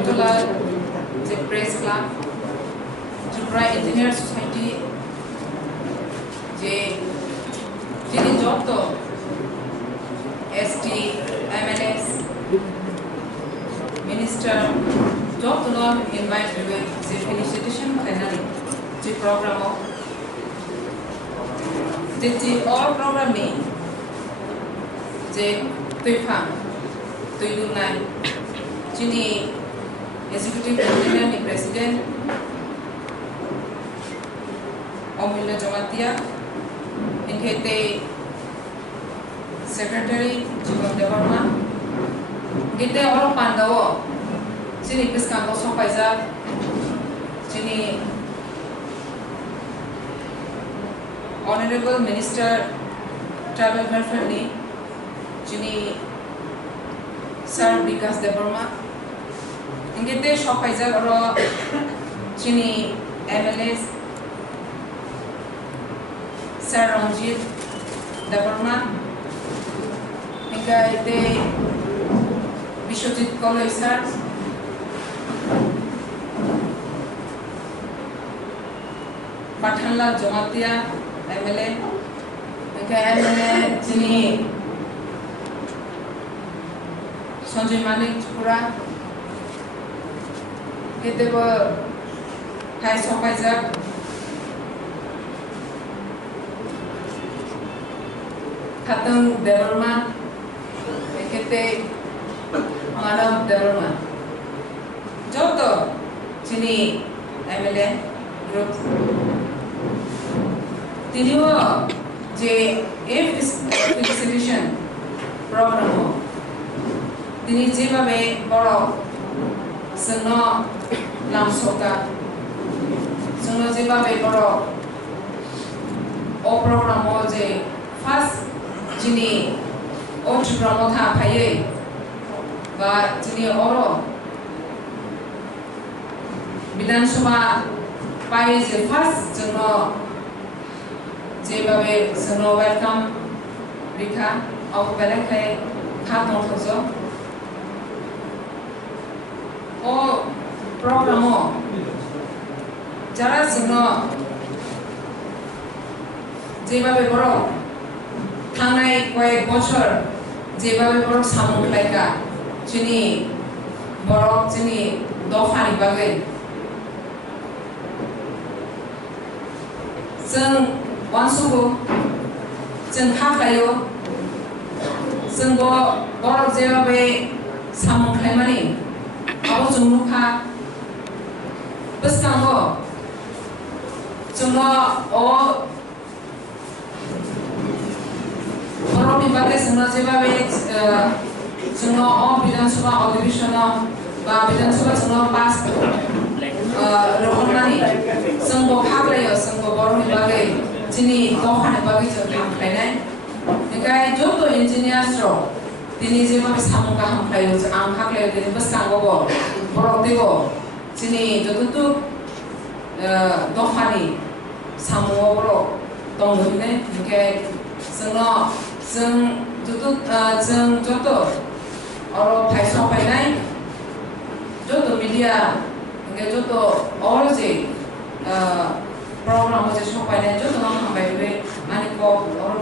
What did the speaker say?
Jotolal the press club, Tripura Engineer Society, Jini Joto, ST, MLS, Minister, Jotolal invite the felicitation plenary, the program of the all program name, the Tuifang, Tuyunai, Jini Executive Engineer President, MLA Nandita, Inkete Secretary, Debbarma, Gite all Pandawa, Jini Piskango Sopaiza, Jini Honorable Minister Travel Welfare, Jini Sir Debbarma, Ingete Shopaiza or Jini MLAs, Sir Debbarma, Ingete Bishopit College Sir, Pathanla Jomatia, MLA, MLA Jini Sanjay Manik Pura, Gite Hai Sopaiza, Katang Debbarma, Ekete Madam Debbarma, Joto Jini MLA Group. Tinio je felicitation program tini jeba be boro seno lamsoka seno jeba be boro o program je first jini o promotha phaye ba jini oro Bidhan Sabha pai je first jono Jebabe Sano welcome Rika of Belekay Katon Tozo O Programo Jara Sano Jebabe Boro Tangai Koi Bochor Jebabe Boro Samung Laika Jini Boro Jini Dohani Bagay Sung Wansugo, Jeng Hakayo, Sungbo, Boro Zewabe, Samung Clemani, Abu Zumuka, Buskango, Jumbo, or Boro Bibale, Suno Zewabe, Suno, or Bidhan Suba, or Divisional, Bidhan Suba, Suno Pass, Rokonani, Sungbo Hakayo, Sungbo Boro Bibale. Jini Dohan bagi jodham kainan, negai jodo engineers ro, tini jema samung kaham kayu, ang kaklayo tini besang gobo, borok dego, jini jodo tu dohani samung gobo tong ne, negai seno seng jodo oro paisa kainan, jodo media, negai jodo orji program was a show by the Jotolam by the way, Maniko or